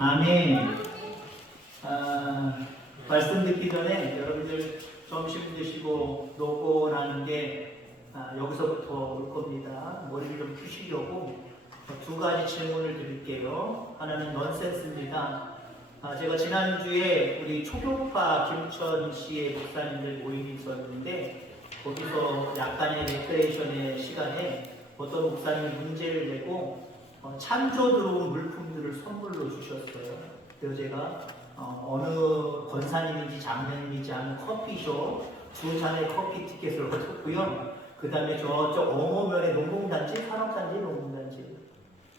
아멘. 아, 말씀 듣기 전에 여러분들 점심 드시고 놓고 나는 게 아, 여기서부터 올 겁니다. 머리를 좀 푸시려고 두 가지 질문을 드릴게요. 하나는 넌센스입니다. 아, 제가 지난주에 우리 초교파 김천 씨의 목사님들 모임이 있었는데 거기서 약간의 레크레이션의 시간에 어떤 목사님이 문제를 내고 어, 찬조 들어온 물품들을 선물로 주셨어요. 그래서 제가 어, 느 권사님인지 장로님인지 아는 커피숍 두 잔의 커피 티켓을 얻었고요. 그 다음에 저쪽 어머면의 농공단지, 산업단지, 농공단지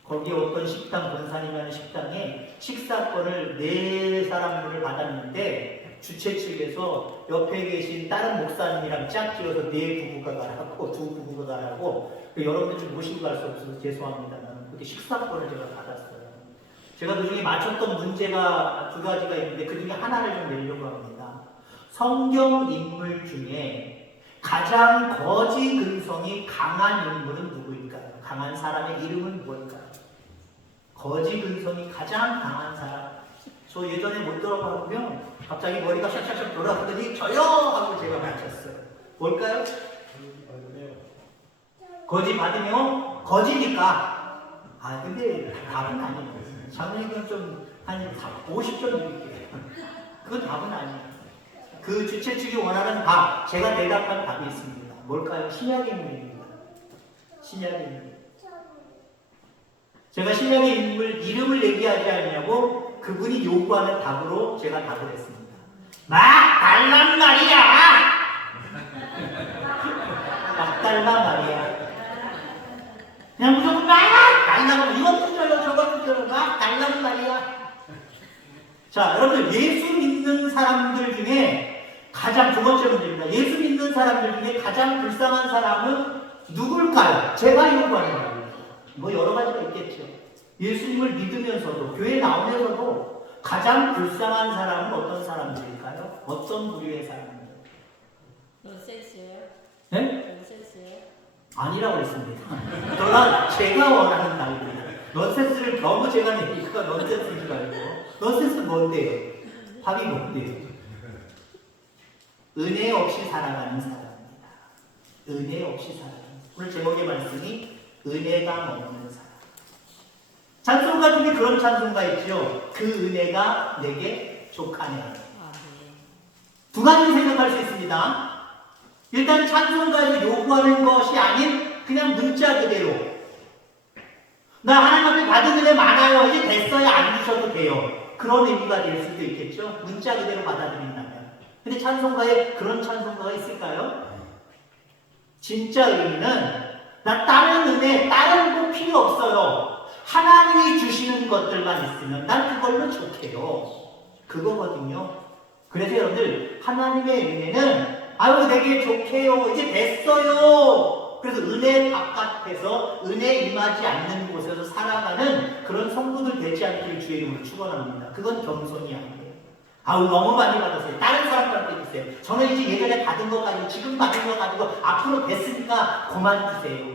거기에 어떤 식당, 권사님이라는 식당에 식사권을 네 사람분을 받았는데 주최 측에서 옆에 계신 다른 목사님이랑 짝지어서 네 부부가 가라고 두 부부가 가라고 그 여러분들 좀 모시고 갈 수 없어서 죄송합니다. 나 는 그렇게 식사권을 제가 받았어요. 제가 그 중에 맞췄던 문제가 두 가지가 있는데 그 중에 하나를 좀 내려고 합니다. 성경 인물 중에 가장 거지 근성이 강한 인물은 누구일까요? 강한 사람의 이름은 뭘까요? 거지 근성이 가장 강한 사람. 저 예전에 못 들어가보면 갑자기 머리가 샥샥샥 돌아가더니 저요 하고 제가 맞췄어요. 뭘까요? 거지 받으면 거지니까. 아 근데 답은 아니에요. 장로님은 좀한 50점 드릴게요. 그건 답은 아니에요. 그 주최 측이 원하는 답, 제가 대답한 답이 있습니다. 뭘까요? 신약의 인물입니다. 신약의 인물. 제가 신약의 인물 이름을 얘기하지 않냐고 그분이 요구하는 답으로 제가 답을 했습니다. 막 달란 말이야! 막 달란 말이야. 그냥 무조건 막 달라고 이것도 줘요 저것도 줘요 막 달라는 말이야. 자 여러분들 예수 믿는 사람들 중에 가장 두 번째 문제입니다. 예수 믿는 사람들 중에 가장 불쌍한 사람은 누굴까요? 제가 요구하는 거예요. 뭐 여러 가지가 있겠죠. 예수님을 믿으면서도 교회 나오면서도 가장 불쌍한 사람은 어떤 사람들일까요? 어떤 부류의 사람들? 넌센스예요? 네? 아니라고 했습니다. 그러나 제가 원하는 말입니다. 넌센스를 너무 제가 내니까 넌센스인 줄 알고. 넌센스는 뭔데요? 답이 뭔데요? 은혜 없이 살아가는 사람입니다. 은혜 없이 살아가는 사람. 오늘 제목의 말씀이 은혜가 머무는 사람. 찬송가 중에 그런 찬송가 있죠. 그 은혜가 내게 족하네. 아, 네. 두 가지 생각할 수 있습니다. 일단 찬송가에서 요구하는 것이 아닌 그냥 문자 그대로 나 하나님 앞에 받은 은혜 많아요. 이제 됐어요. 안 주셔도 돼요. 그런 의미가 될 수도 있겠죠. 문자 그대로 받아들인다면. 근데 찬송가에 그런 찬송가가 있을까요? 진짜 의미는 나 다른 은혜, 다른 거 필요 없어요. 하나님이 주시는 것들만 있으면 난 그걸로 좋게요. 그거거든요. 그래서 여러분들 하나님의 은혜는 아유 되게 좋게요. 이제 됐어요. 그래서 은혜 바깥에서 은혜 임하지 않는 곳에서 살아가는 그런 성도들 되지 않기를 주의 이름으로 축원합니다. 그건 겸손이 아니에요. 아우 너무 많이 받았어요. 다른 사람들한테 주세요. 저는 이제 예전에 받은 거 가지고 지금 받은 거 가지고 앞으로 됐으니까 그만 주세요.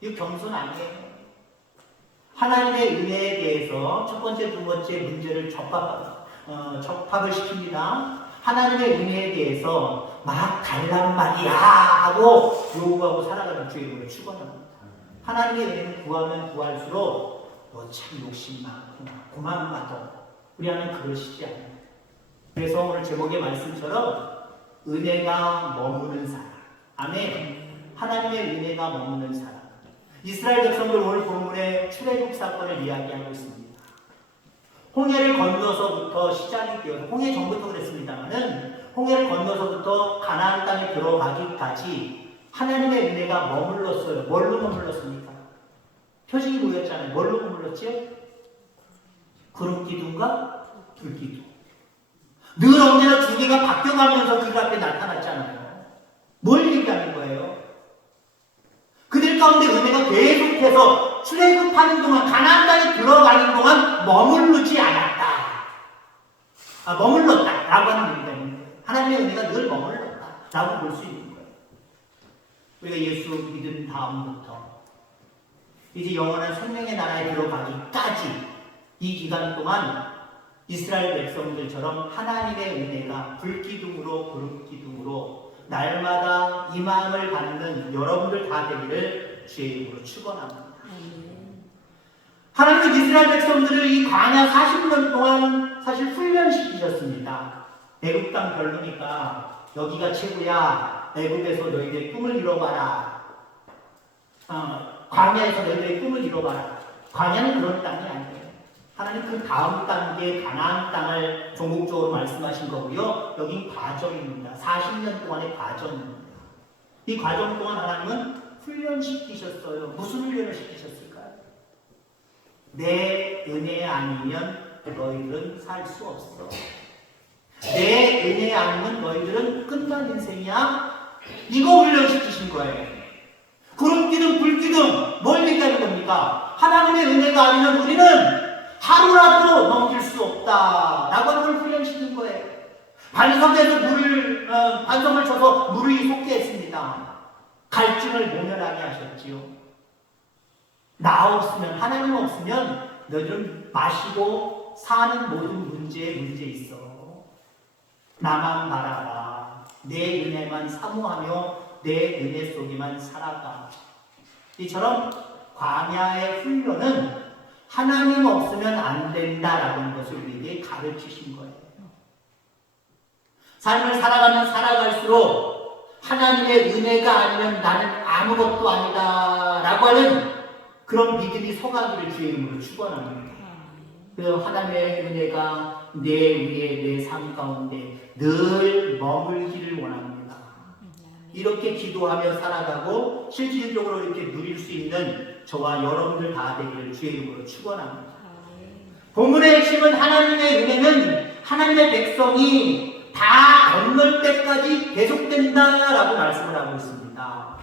이거 겸손 아니에요. 하나님의 은혜에 대해서 첫 번째, 두 번째 문제를 접합, 어, 접합을 시킵니다. 하나님의 은혜에 대해서 막 달란 말이야 하고 요구하고 살아가는 주의 이름을 축원합니다. 하나님의 은혜는 구하면 구할수록 너 참 욕심 많구나. 그만 받아. 우리 하나님 그러시지 않아요. 그래서 오늘 제목의 말씀처럼 은혜가 머무는 사람. 아멘. 하나님의 은혜가 머무는 사람. 이스라엘 백성들 오늘 본문의 출애굽 사건을 이야기하고 있습니다. 홍해를 건너서부터 시작이 되어서 홍해 전부터 그랬습니다만은 홍해를 건너서부터 가나안 땅에 들어가기까지 하나님의 은혜가 머물렀어요. 뭘로 머물렀습니까? 표징이 보였잖아요. 뭘로 머물렀지? 구름 기둥과 불 기둥. 늘 언제나 두 개가 바뀌어가면서 그 앞에 나타났잖아요. 뭘 얘기하는 거예요? 그들 가운데 은혜가 계속해서 출애굽하는 동안 가나안 땅에 들어가는 동안 머무르지 않았다. 아 머물렀다라고 하는 거예요. 하나님의 은혜가 늘 머물렀다라고 볼 수 있는 거예요. 우리가 예수 믿은 다음부터 이제 영원한 생명의 나라에 들어가기까지 이 기간 동안 이스라엘 백성들처럼 하나님의 은혜가 불기둥으로 구름기둥으로 날마다 이맘을 받는 여러분들 다 되기를 주의 이름으로 축원합니다. 하나님은 이스라엘 백성들을 이 광야 40년 동안 사실 훈련시키셨습니다. 땅 별로니까 여기가 최고야. 애굽에서 너희들의 꿈을 이뤄봐라. 어, 광야에서 너희들의 꿈을 이뤄봐라. 광야는 그런 땅이 아니에요. 하나님 그 다음 단계 가나안 땅을 종국적으로 말씀하신 거고요. 여긴 과정입니다. 40년 동안의 과정입니다. 이 과정 동안 하나님은 훈련시키셨어요. 무슨 훈련을 시키셨을까요? 내 은혜 아니면 너희들은 살 수 없어. 내 은혜 아니면 너희들은 끝난 인생이야. 이거 훈련시키신 거예요. 구름기둥, 불기둥, 뭘 얘기하는 겁니까? 하나님의 은혜가 아니면 우리는 하루라도 넘길 수 없다. 라고 하는 걸 훈련시킨 거예요. 반석에서 물을, 어, 반석을 쳐서 물이 솟게 했습니다. 갈증을 모면하게 하셨지요. 나 없으면, 하나님 없으면 너희들은 마시고 사는 모든 문제에 문제 있어. 나만 바라라. 내 은혜만 사모하며 내 은혜 속에만 살아가. 이처럼 광야의 훈련은 하나님 없으면 안 된다라는 것을 우리에게 가르치신 거예요. 삶을 살아가면 살아갈수록 하나님의 은혜가 아니면 나는 아무것도 아니다 라고 하는 그런 믿음이 서가기를 주의 이름으로 축원합니다. 그 하나님의 은혜가 내 위에 내 삶 가운데 늘 머물기를 원합니다. 이렇게 기도하며 살아가고 실질적으로 이렇게 누릴 수 있는 저와 여러분들 다 되기를 주의 이름으로 축원합니다. 본문의 핵심은 하나님의 은혜는 하나님의 백성이 다 건널 때까지 계속된다라고 말씀을 하고 있습니다.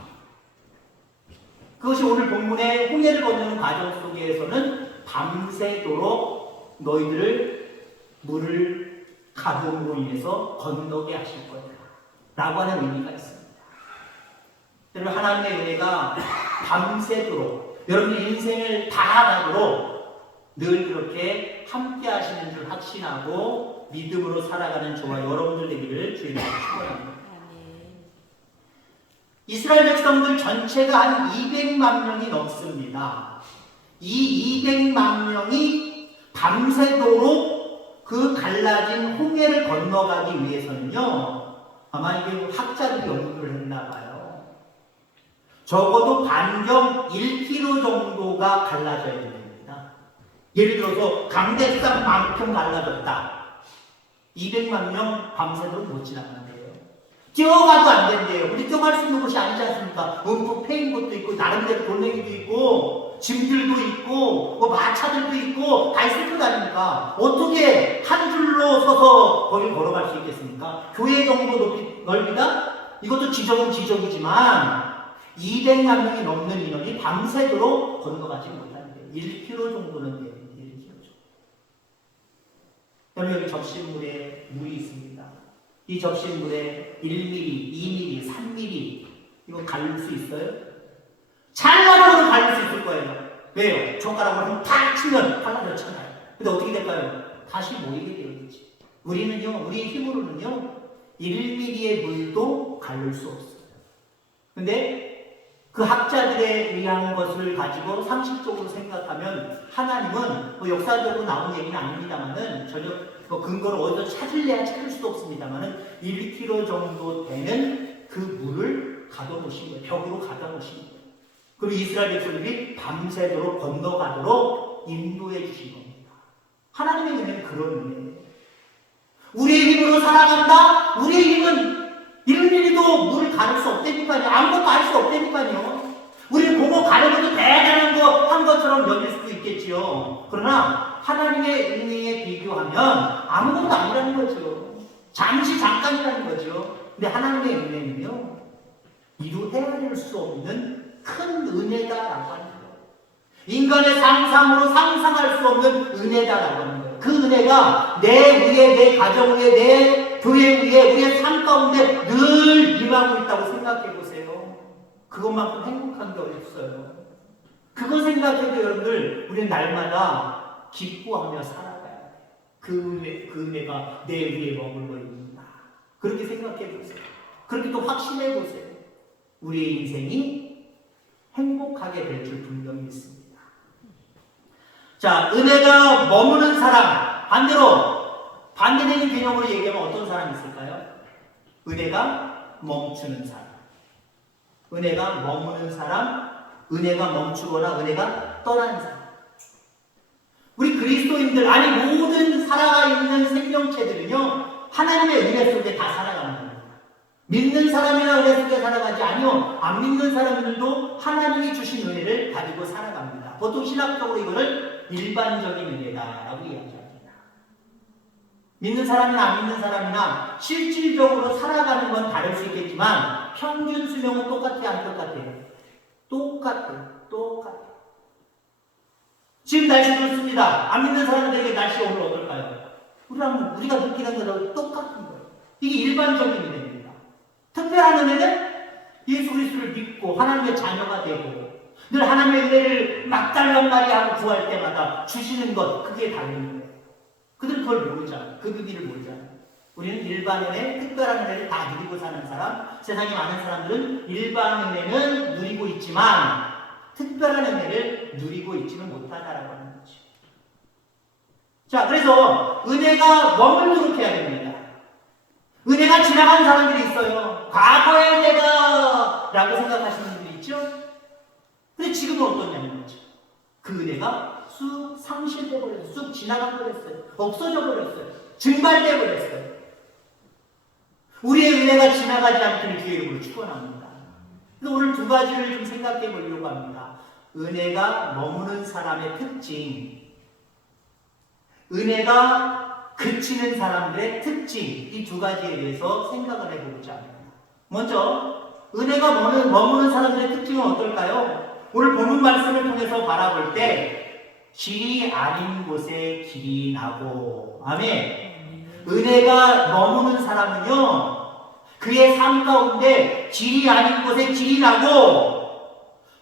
그것이 오늘 본문의 홍해를 건너는 과정 속에서는 밤새도록 너희들을 물을 가둠으로 인해서 건너게 하실 거다. 라고 하는 의미가 있습니다. 여러분, 하나님의 은혜가 밤새도록 여러분의 인생을 다 가도록 늘 그렇게 함께 하시는 줄 확신하고 믿음으로 살아가는 저와 여러분들 되기를 주님으로 축원합니다. 이스라엘 백성들 전체가 한 200만 명이 넘습니다. 이 200만 명이 밤새도록 그 갈라진 홍해를 건너가기 위해서는요, 아마 이게 학자들이 연구를 했나 봐요. 적어도 반경 1km 정도가 갈라져야 됩니다. 예를 들어서 강대상만큼 갈라졌다. 200만 명 밤새도록 못 지나간대요. 뛰어가도 안 된대요. 우리 뛰어갈 수 있는 곳이 아니지 않습니까? 움푹 패인 곳도 있고, 나름대로 돌멩이도 있고, 짐들도 있고, 뭐 마차들도 있고, 다 있을 것 아닙니까? 어떻게 한 줄로 서서 거길 걸어갈 수 있겠습니까? 교회 정도 높이, 넓이다? 이것도 지적은 지적이지만, 200만 명이 넘는 인원이 밤새도록 건너가지 못한대요. 1km 정도는 돼요. 1km 정도. 여러분 여기 접시물에 물이 있습니다. 이 접시물에 1mm, 2mm, 3mm 이거 가릴 수 있어요? 찰나로 가릴 수 있을 거예요. 왜요? 젓가락으로 탁 치면 갈라졌잖아요. 근데 어떻게 될까요? 다시 모이게 되겠지. 우리는요, 우리의 힘으로는요, 1mm의 물도 가릴 수 없어요. 근데 그 학자들에 의한 것을 가지고 상식적으로 생각하면 하나님은 뭐 역사적으로 나온 얘기는 아닙니다만은 전혀 뭐 근거를 어디서 찾을래야 찾을 수도 없습니다만은 1km 정도 되는 그 물을 가둬놓으신 거예요. 벽으로 가둬놓으신 거예요. 그리고 이스라엘 백성들이 밤새도록 건너가도록 인도해 주신 겁니다. 하나님의 은혜는 그런 은혜예요. 우리의 힘으로 살아간다? 우리의 힘은 1mm도 물을 가릴 수 없다니까요. 아무것도 할수 없다니까요. 우리는 공업 가려도 대단한 거 한 것처럼 여길 수도 있겠지요. 그러나 하나님의 은혜에 비교하면 아무것도 아니라는 거죠. 잠시 잠깐이라는 거죠. 근데 하나님의 은혜는요, 이루 헤아릴 수 없는 큰 은혜다라고 하는 거예요. 인간의 상상으로 상상할 수 없는 은혜다라고 하는 거예요. 그 은혜가 내 위에, 내 가정 위에, 내 교회 위에, 우리의 삶 가운데 늘 임하고 있다고 생각해 보세요. 그것만큼 행복한 게 어딨어요. 그거 생각해도 여러분들, 우리는 날마다 기뻐하며 살아가야. 그 은혜, 그 은혜가 내 위에 머물러 있는다. 그렇게 생각해 보세요. 그렇게 또 확신해 보세요. 우리의 인생이 행복하게 될 줄 분명히 있습니다. 자, 은혜가 머무는 사람, 반대로, 반대되는 개념으로 얘기하면 어떤 사람이 있을까요? 은혜가 멈추는 사람. 은혜가 머무는 사람, 은혜가 멈추거나 은혜가 떠나는 사람. 우리 그리스도인들, 아니 모든 살아가 있는 생명체들은요, 하나님의 은혜 속에 다 살아가는 겁니다. 믿는 사람이나 은혜 속에 살아가지 아니요, 안 믿는 사람들도 하나님이 주신 은혜를 가지고 살아갑니다. 보통 신학적으로 이거를 일반적인 은혜다라고 이야기합니다. 믿는 사람이나 안 믿는 사람이나 실질적으로 살아가는 건 다를 수 있겠지만 평균 수명은 똑같아요, 안 똑같아요? 똑같아요, 똑같아요. 지금 날씨 좋습니다. 안 믿는 사람들에게 날씨 오늘 어떨까요? 우리랑 우리가 느끼는 거랑 똑같은 거예요. 이게 일반적인 은혜입니다. 특별한 은혜는 예수 그리스도를 믿고 하나님의 자녀가 되고 늘 하나님의 은혜를 막달란 말이 하고 구할 때마다 주시는 것 그게 다른. 그들은 그걸 모르잖아요. 그 의미를 모르잖아요. 우리는 일반 은혜, 특별한 은혜를 다 누리고 사는 사람, 세상에 많은 사람들은 일반 은혜는 누리고 있지만 특별한 은혜를 누리고 있지는 못하다라고 하는 거죠. 자, 그래서 은혜가 머물도록 해야 됩니다. 은혜가 지나간 사람들이 있어요. 과거의 내가 라고 생각하시는 분들이 있죠? 근데 지금은 어떠냐는 거죠. 그 은혜가 쑥 상실돼 버렸어요. 쑥 지나가 버렸어요. 없어져 버렸어요. 증발돼 버렸어요. 우리의 은혜가 지나가지 않기를 이름으로 축원합니다. 그래서 오늘 두 가지를 좀 생각해 보려고 합니다. 은혜가 머무는 사람의 특징, 은혜가 그치는 사람들의 특징, 이 두 가지에 대해서 생각을 해보고자 합니다. 먼저, 은혜가 머무는, 머무는 사람들의 특징은 어떨까요? 오늘 본문 말씀을 통해서 바라볼 때, 길이 아닌 곳에 길이 나고, 아멘. 은혜가 머무는 사람은요, 그의 삶 가운데 길이 아닌 곳에 길이 나고,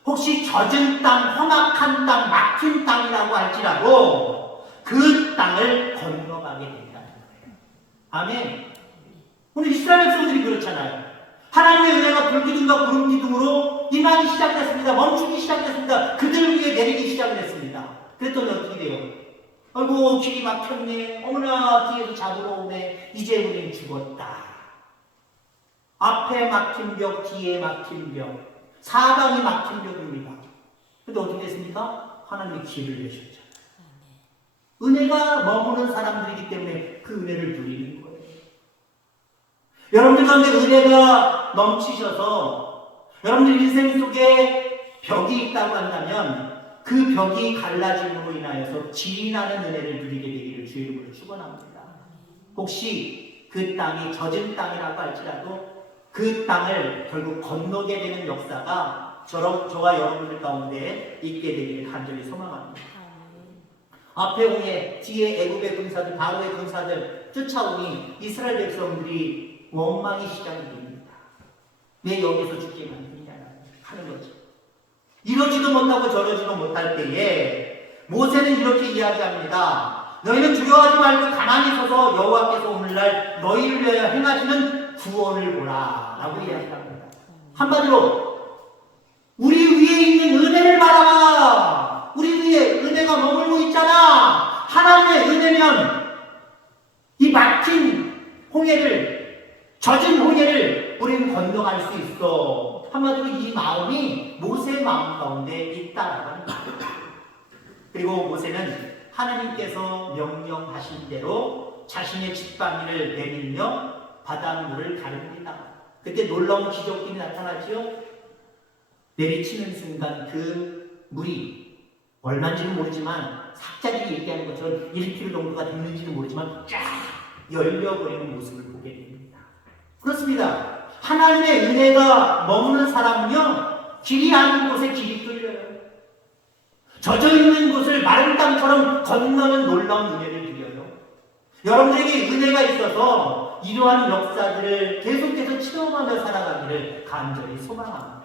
혹시 젖은 땅, 험악한 땅, 막힌 땅이라고 할지라도 그 땅을 건너가게 된다는 거예요. 아멘. 오늘 이스라엘 백성들이 그렇잖아요. 하나님의 은혜가 불기둥과 구름기둥으로 임하기 시작했습니다. 멈추기 시작했습니다. 그들 위에 내리기 시작했습니다. 그랬더니 어떻게 돼요? 아이고 길이 막혔네. 어머나 뒤에서 잡으러 오네. 이제 우린 죽었다. 앞에 막힌 벽, 뒤에 막힌 벽. 사방이 막힌 벽입니다. 근데 어떻게 됐습니까? 하나님이 길을 내셨죠. 은혜가 머무는 사람들이기 때문에 그 은혜를 누리는 거예요. 여러분들 가운데 은혜가 넘치셔서 여러분들 인생 속에 벽이 있다고 한다면 그 벽이 갈라짐으로 인하여서 진나는 은혜를 누리게 되기를 주의 이름으로 축원합니다. 혹시 그 땅이 젖은 땅이라고 할지라도 그 땅을 결국 건너게 되는 역사가 저러, 저와 여러분들 가운데 있게 되기를 간절히 소망합니다. 앞에 홍해, 뒤에 애굽의 군사들, 바로의 군사들 쫓아오니 이스라엘 백성들이 원망이 시작이 됩니다. 왜 여기서 죽게 만드냐 하는 거죠. 이러지도 못하고 저러지도 못할 때에 모세는 이렇게 이야기합니다. 너희는 두려워하지 말고 가만히 서서 여호와께서 오늘날 너희를 위하여 행하시는 구원을 보라 라고 이야기합니다. 한마디로 우리 위에 있는 은혜를 바라봐. 우리 위에 은혜가 머물고 있잖아. 하나님의 은혜면 이 막힌 홍해를 젖은 홍해를 우리는 건너갈 수 있어. 한마디로 이 마음이 모세의 마음 가운데 있다라고 합니다. 그리고 모세는 하나님께서 명령하신 대로 자신의 짓밟이를 내밀며 바닷물을 가릅니다. 그때 놀라운 기적들이 나타나지요. 내리치는 순간 그 물이 얼마인지는 모르지만 학자들이 얘기하는 것처럼 1km 정도가 됐는지는 모르지만 쫙 열려버리는 모습을 보게 됩니다. 그렇습니다. 하나님의 은혜가 머무는 사람은요, 길이 아닌 곳에 길이 뚫려요. 젖어 있는 곳을 마른 땅처럼 건너는 놀라운 은혜를 누려요. 여러분들에게 은혜가 있어서 이러한 역사들을 계속해서 체험하며 살아가기를 간절히 소망합니다.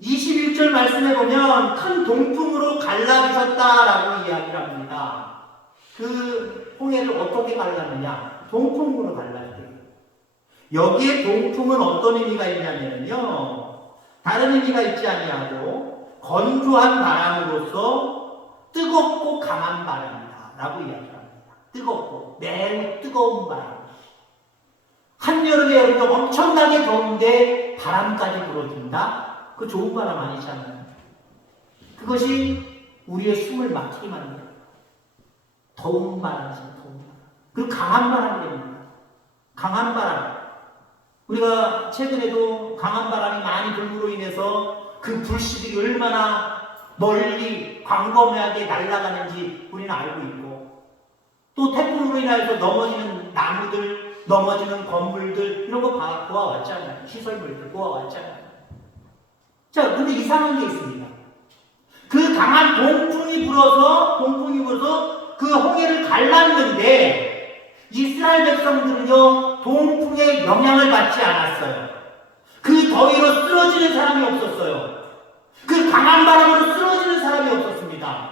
21절 말씀해 보면 큰 동풍으로 갈라지셨다라고 이야기를 합니다. 그 홍해를 어떻게 갈랐느냐? 동풍으로 갈랐대요. 여기에 동풍은 어떤 의미가 있냐면요. 다른 의미가 있지 아니하고 건조한 바람으로서 뜨겁고 강한 바람이다. 라고 이야기합니다. 뜨겁고 매우 뜨거운 바람. 한여름에 여름도 엄청나게 더운데 바람까지 불어준다? 그 좋은 바람 아니잖아요. 그것이 우리의 숨을 막히게 만들어요. 더운 바람이죠, 더운 바람. 그리고 강한 바람이 됩니다. 강한 바람. 우리가 최근에도 강한 바람이 많이 불므로 인해서 그 불씨들이 얼마나 멀리 광범위하게 날아가는지 우리는 알고 있고 또 태풍으로 인해서 넘어지는 나무들, 넘어지는 건물들 이런 거 봐- 보아왔잖아요. 시설물들 보아왔잖아요. 자, 근데 이상한 게 있습니다. 그 강한 동풍이 불어서 동풍이 불어서 그 홍해를 갈랐는데 이스라엘 백성들은요 동풍의 영향을 받지 않았어요. 그 더위로 쓰러지는 사람이 없었어요. 그 강한 바람으로 쓰러지는 사람이 없었습니다.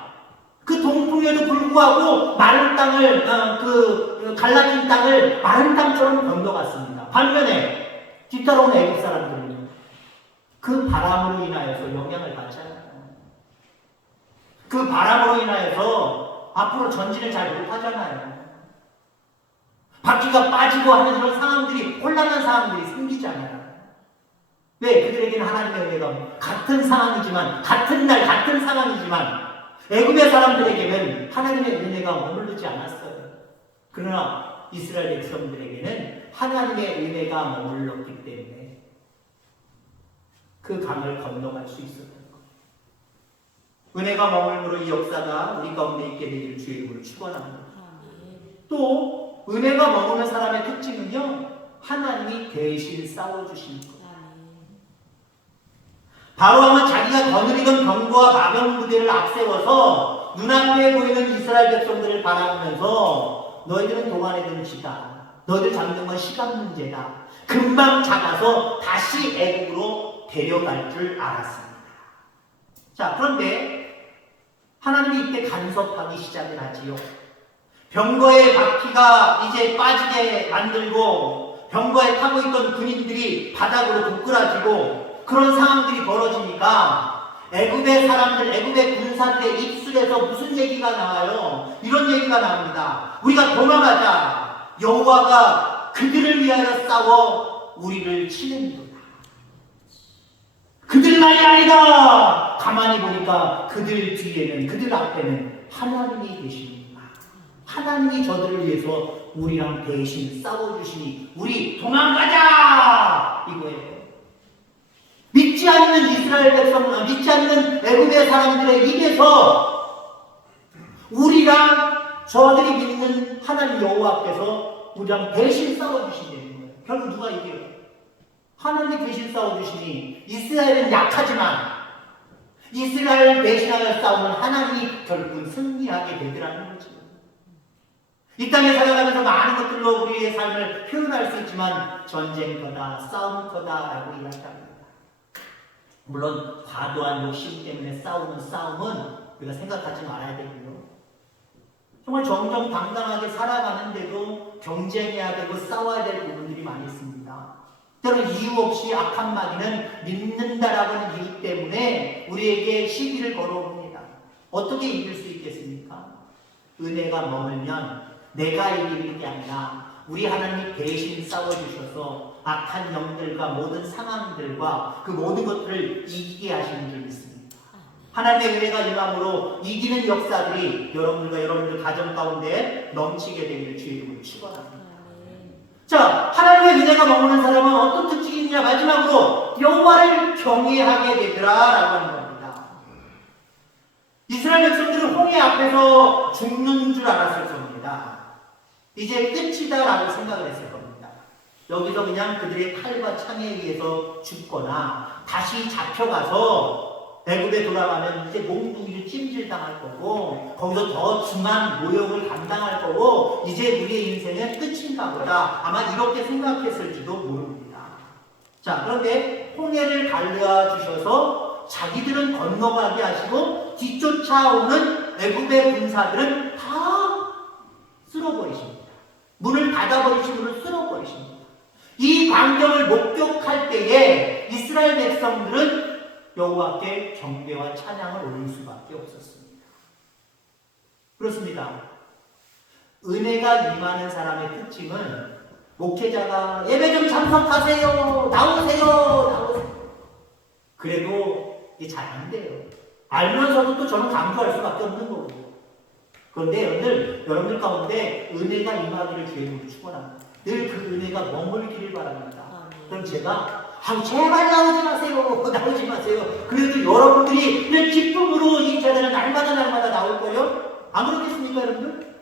그 동풍에도 불구하고 마른 땅을 어, 그 갈라진 땅을 마른 땅처럼 건너갔습니다. 반면에 뒤따라온 애국 사람들은요 그 바람으로 인하여서 영향을 받지 않아요. 그 바람으로 인하여서 앞으로 전진을 잘 못하잖아요. 바퀴가 빠지고 하는 그런 상황들이 혼란한 상황들이 생기잖아요. 왜? 그들에게는 하나님의 은혜가 같은 상황이지만 같은 날 같은 상황이지만 애굽의 사람들에게는 하나님의 은혜가 머무르지 않았어요. 그러나 이스라엘 백성들에게는 하나님의 은혜가 머물렀기 때문에 그 강을 건너갈 수 있었던 거예요. 은혜가 머물므로 이 역사가 우리 가운데 있게 되기를 주의 이름으로 축원합니다. 아멘. 또 은혜가 머무는 사람의 특징은요. 하나님이 대신 싸워주시는 것. 아멘. 바로왕은 자기가 거느리던 병거와 마병 부대를 앞세워서 눈앞에 보이는 이스라엘 백성들을 바라보면서 너희들은 동안에 든지다. 너희들 잡는 건 시간 문제다. 금방 잡아서 다시 애국으로 데려갈 줄 알았습니다. 자, 그런데 하나님이 이때 간섭하기 시작을 하지요. 병거의 바퀴가 이제 빠지게 만들고 병거에 타고 있던 군인들이 바닥으로 도꾸라지고 그런 상황들이 벌어지니까 애굽의 사람들, 애굽의 군사들의 입술에서 무슨 얘기가 나와요? 이런 얘기가 나옵니다. 우리가 도망가자. 여호와가 그들을 위하여 싸워 우리를 치는도다. 그들만이 아니다. 가만히 보니까 그들 뒤에는 그들 앞에는 하나님이 계십니다. 하나님이 저들을 위해서 우리랑 대신 싸워주시니 우리 도망가자 이거예요. 믿지 않는 이스라엘 백성, 아, 믿지 않는 애굽의 사람들의 입에서 우리랑 저들이 믿는 하나님 여호와께서 우리랑 대신 싸워주신다는 거예요. 결국 누가 이겨요? 하나님이 대신 싸워주시니 이스라엘은 약하지만 이스라엘 대신하여 싸우는 하나님이 결국은 승리하게 되더라는 거죠. 이 땅에 살아가면서 많은 것들로 우리의 삶을 표현할 수 있지만 전쟁터다, 싸움터다라고 이야기합니다. 물론 과도한 욕심 때문에 싸우는 싸움은 우리가 생각하지 말아야 되고요. 정말 정정당당하게 살아가는데도 경쟁해야 되고 싸워야 될 부분들이 많이 있습니다. 때로는 이유 없이 악한 마귀는 믿는다라고 하는 이유 때문에 우리에게 시비를 걸어옵니다. 어떻게 이길 수 있겠습니까? 은혜가 머물면 내가 이기는 게 아니라 우리 하나님 대신 싸워주셔서 악한 영들과 모든 상황들과 그 모든 것들을 이기게 하시는 줄 믿습니다. 하나님의 은혜가 임함으로 이기는 역사들이 여러분들과 여러분들 가정 가운데 넘치게 되기를 주의 이름으로 축원합니다. 자, 하나님의 은혜가 머무는 사람은 어떤 특징이 있냐? 마지막으로 여호와를 경외하게 되더라라고 하는 겁니다. 이스라엘 백성들은 홍해 앞에서 죽는 줄 겁니다. 이제 끝이다라고 생각을 했을 겁니다. 여기서 그냥 그들의 칼과 창에 의해서 죽거나 다시 잡혀가서 애굽에 돌아가면 이제 몽둥이를 찜질 당할 거고 거기서 더 중한 모욕을 감당할 거고 이제 우리의 인생은 끝인가 보다 아마 이렇게 생각했을지도 모릅니다. 자 그런데 홍해를 갈라 주셔서 자기들은 건너가게 하시고 뒤쫓아오는 애굽의 군사들은 다 갈아버리심으로 쓸어버리십니다. 이 광경을 목격할 때에 이스라엘 백성들은 여호와께 경배와 찬양을 올릴 수밖에 없었습니다. 그렇습니다. 은혜가 임하는 사람의 특징은 목회자가 예배 좀 참석하세요. 나오세요. 나오세요. 그래도 이게 잘 안 돼요. 알면서도 또 저는 강조할 수밖에 없는 거고요. 그런데 여러분들, 여러분들 가운데 은혜가 임하기를 주님으로 축원합니다. 늘 그 은혜가 머물기를 바랍니다. 그럼 제가 아 제발 나오지 마세요. 나오지 마세요. 그래도 여러분들이 그냥 기쁨으로 이 자리에 날마다 날마다 나올 거예요? 안 그렇겠습니까, 여러분들?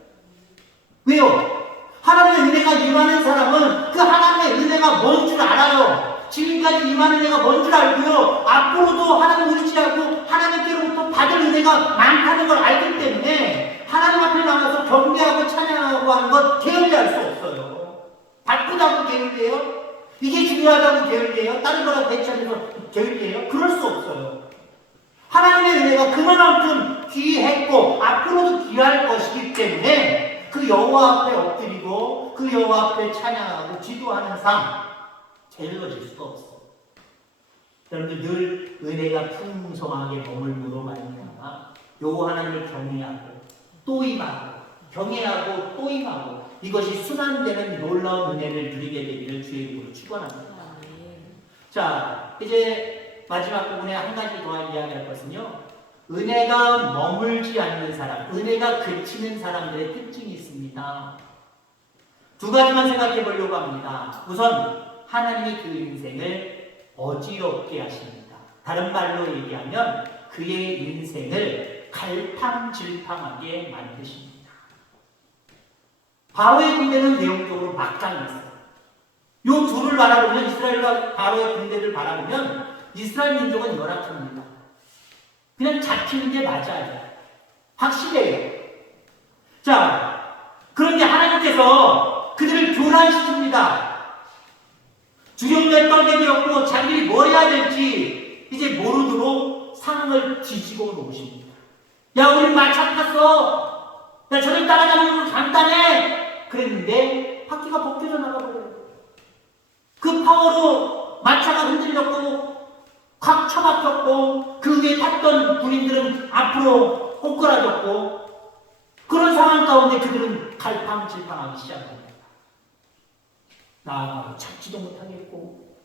왜요? 하나님의 은혜가 임하는 사람은 그 하나님의 은혜가 뭔 줄 알아요. 지금까지 임하는 은혜가 뭔 줄 알고요. 앞으로도 하나님 의지하고 하나님께로부터 받을 은혜가 많다는 걸 알기 때문에 하나님 앞에 나가서 경배하고 찬양하고 하는 것 게을리할 수 없어요. 바쁘다고 게을리해요? 이게 중요하다고 게을리해요? 다른 거랑 대처해서 게을리해요? 그럴 수 없어요. 하나님의 은혜가 그만큼 귀했고 앞으로도 귀할 것이기 때문에 그 여호와 앞에 엎드리고 그 여호와 앞에 찬양하고 기도하는 삶 게을러질 수가 없어요. 여러분들 늘 은혜가 풍성하게 머물므로 말미암아 여호와 하나님을 경외하고 또 임하고 경외하고 또 임하고 이것이 순환되는 놀라운 은혜를 누리게 되기를 주의 이름으로 축원합니다. 아멘. 자, 이제 마지막 부분에 한 가지 더 이야기할 것은요. 은혜가 머물지 않는 사람, 은혜가 그치는 사람들의 특징이 있습니다. 두 가지만 생각해 보려고 합니다. 우선, 하나님이 그 인생을 어지럽게 하십니다. 다른 말로 얘기하면 그의 인생을 갈팡질팡하게 만드십니다. 바로의 군대는 내용적으로 막강했어요. 요 둘을 바라보면 이스라엘과 바로의 군대를 바라보면 이스라엘 민족은 열악합니다. 그냥 잡히는 게 맞아요. 확실해요. 자, 그런데 하나님께서 그들을 교란시킵니다. 두렵게 떨게 되었고 자기들이 뭘 해야 될지 이제 모르도록 상황을 뒤집어 놓으십니다. 야, 우리 마차 탔어. 야, 저를 따라가는 건 간단해. 그랬는데 바퀴가 벗겨져 나가버려요. 그 파워로 마차가 흔들렸고 확 처박혔고 그 위에 탔던 군인들은 앞으로 꼬꾸라졌고 그런 상황 가운데 그들은 갈팡질팡하기 시작합니다. 나아가 잡지도 못하겠고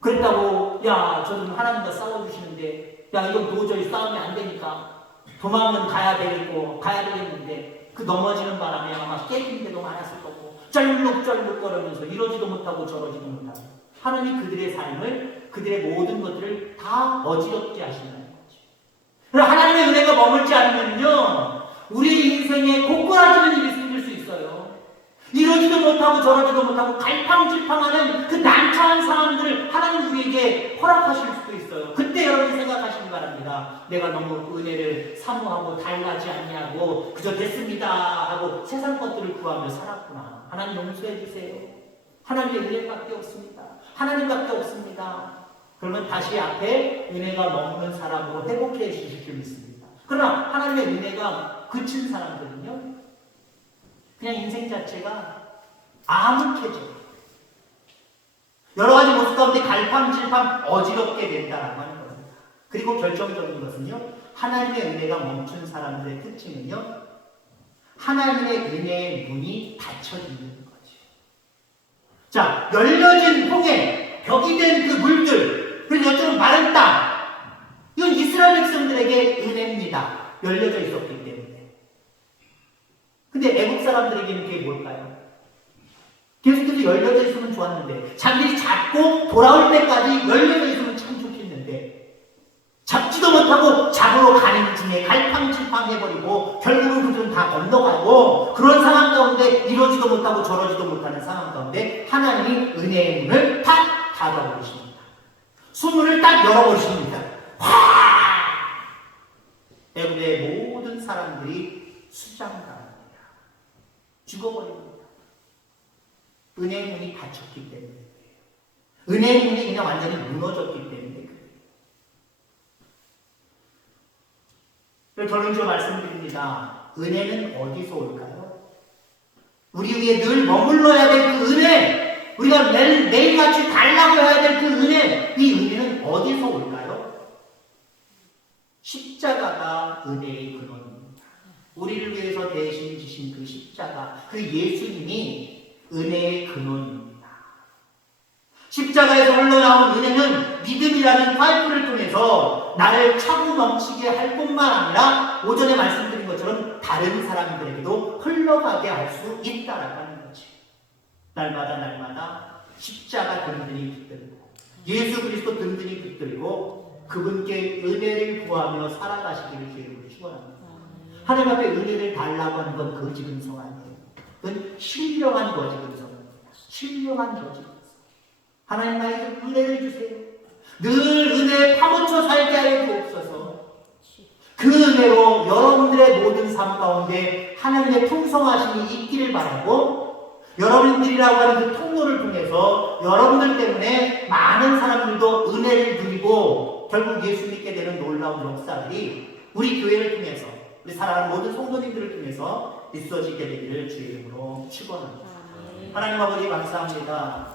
그랬다고 야 저는 하나님과 싸워주시는데 야 이건 도저히 싸움이 안 되니까 도망은 가야 되겠고 가야 되겠는데 그 넘어지는 바람에 아마 깨진 데도 많았을 거고 쩔룩쩔룩 거리면서 이러지도 못하고 저러지도 못하고 하나님 그들의 삶을 그들의 모든 것들을 다 어지럽게 하신다는 거죠. 하나님의 은혜가 머물지 않으면요 우리 인생에 고꾸라지는 일이. 이러지도 못하고 저러지도 못하고 갈팡질팡하는 그 난처한 상황들을 하나님 우리에게 허락하실 수도 있어요. 그때 여러분이 생각하시기 바랍니다. 내가 너무 은혜를 사모하고 달라지 않냐고 그저 됐습니다 하고 세상 것들을 구하며 살았구나. 하나님 용서해 주세요. 하나님의 은혜밖에 없습니다. 하나님밖에 없습니다. 그러면 다시 앞에 은혜가 머무는 사람으로 회복해 주실 줄 믿습니다. 그러나 하나님의 은혜가 그친 사람들은요, 그냥 인생 자체가 암흑해져요. 여러 가지 모습 가운데 갈팡질팡 어지럽게 된다라고 하는 겁니다. 그리고 결정적인 것은요, 하나님의 은혜가 멈춘 사람들의 특징은요, 하나님의 은혜의 문이 닫혀지는 거죠. 자, 열려진 홍해, 벽이 된 그 물들, 그리고 이쪽은 마른 땅, 이건 이스라엘 백성들에게 은혜입니다. 열려져 있었기. 근데 애국 사람들에게는 그게 뭘까요? 계속해서 열려져 있으면 좋았는데, 자기들이 잡고 돌아올 때까지 열려져 있으면 참 좋겠는데, 잡지도 못하고 잡으러 가는 중에 갈팡질팡 해버리고, 결국은 그들은 다 건너가고, 그런 상황 가운데 이러지도 못하고 저러지도 못하는 상황 가운데, 하나님이 은혜의 문을 탁 닫아버리십니다. 수문을 딱 열어버리십니다. 화! 애국의 모든 사람들이 수장당합니다. 죽어버립니다. 은혜의 문이 닫혔기 때문에 그래요. 은혜의 문이 그냥 완전히 무너졌기 때문에 그래요. 결론적으로 말씀드립니다. 은혜는 어디서 올까요? 우리 위에 늘 머물러야 될 그 은혜, 우리가 매일, 매일같이 달라고 해야 될 그 은혜, 이 은혜는 어디서 올까요? 십자가가 은혜의 근원입니다. 우리를 위해서 대신 그 십자가, 그 예수님이 은혜의 근원입니다. 십자가에서 흘러나온 은혜는 믿음이라는 파이프를 통해서 나를 차고 넘치게 할 뿐만 아니라 오전에 말씀드린 것처럼 다른 사람들에게도 흘러가게 할 수 있다라고 하는 거지. 날마다 날마다 십자가 든든히 붙들고 예수 그리스도 든든히 붙들고 그분께 은혜를 구하며 살아가시기를 주님으로 축원합니다. 하나님 앞에 은혜를 달라고 하는 건 거지 근성 아니에요. 그건 신령한 거지 근성입니다. 신령한 거지. 하나님 나에게 은혜를 주세요. 늘 은혜에 파묻혀 살게 하여 주옵소서. 그 은혜로 여러분들의 모든 삶 가운데 하나님의 풍성하심이 있기를 바라고 여러분들이라고 하는 그 통로를 통해서 여러분들 때문에 많은 사람들도 은혜를 누리고 결국 예수 믿게 되는 놀라운 역사들이 우리 교회를 통해서 우리 사랑하는 모든 성도님들을 통해서 있어지게 되기를 주의 이름으로 축원합니다. 하나님 아버지 감사합니다.